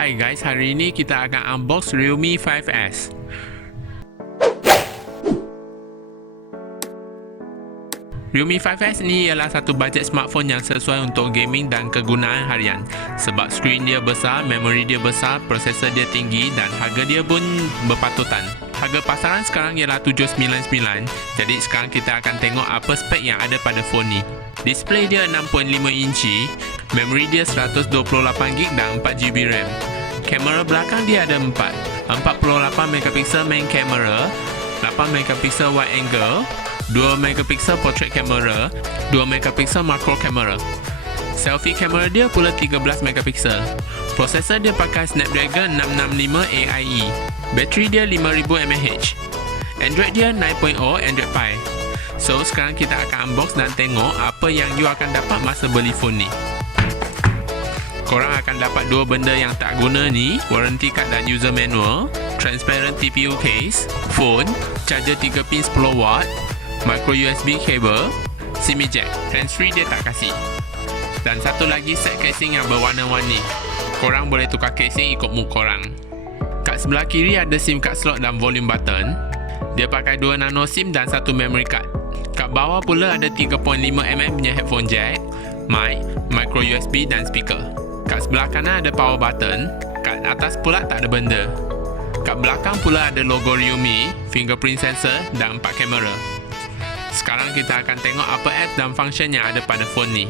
Hai guys, hari ini kita akan unbox Realme 5S. Realme 5S ni ialah satu bajet smartphone yang sesuai untuk gaming dan kegunaan harian. Sebab skrin dia besar, memori dia besar, prosesor dia tinggi dan harga dia pun berpatutan. Harga pasaran sekarang ialah $799. Jadi sekarang kita akan tengok apa spek yang ada pada phone ni. Display dia 6.5 inci, memori dia 128GB dan 4GB RAM. Kamera belakang dia ada 4. 48 megapiksel main kamera, 8 megapiksel wide angle, 2 megapiksel portrait camera, 2 megapiksel macro camera. Selfie kamera dia pula 13 megapiksel. Prosesor dia pakai Snapdragon 665 AIE. Bateri dia 5000 mAh. Android dia 9.0 Android Pie. So sekarang kita akan unbox dan tengok apa yang you akan dapat masa beli phone ni. Korang akan dapat dua benda yang tak guna ni, warranty card dan user manual, transparent TPU case, phone, charger 3 pin 10W, micro USB cable, SIM eject, handsfree dia tak kasih. Dan satu lagi set casing yang berwarna-warni. Korang boleh tukar casing ikut mood korang. Kat sebelah kiri ada SIM card slot dan volume button. Dia pakai 2 nano SIM dan 1 memory card. Kat bawah pula ada 3.5mm punya headphone jack, mic, micro USB dan speaker. Kat sebelah kanan ada power button. Kat atas pula tak ada benda. Kat belakang pula ada logo Realme, fingerprint sensor dan 4 kamera. Sekarang kita akan tengok apa apps dan function yang ada pada phone ni.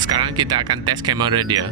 Sekarang kita akan test kamera dia.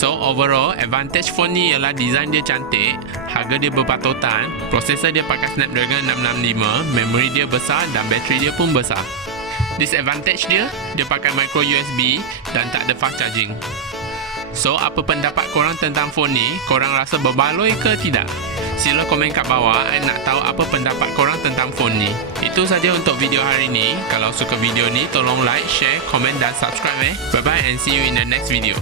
So overall, advantage phone ni ialah design dia cantik, harga dia berpatutan, prosesor dia pakai Snapdragon 665, memori dia besar dan bateri dia pun besar. Disadvantage dia pakai micro USB dan tak ada fast charging. So apa pendapat korang tentang phone ni? Korang rasa berbaloi ke tidak? Sila komen kat bawah, I nak tahu apa pendapat korang tentang phone ni. Itu saja untuk video hari ni. Kalau suka video ni, tolong like, share, komen dan subscribe Bye bye and see you in the next video.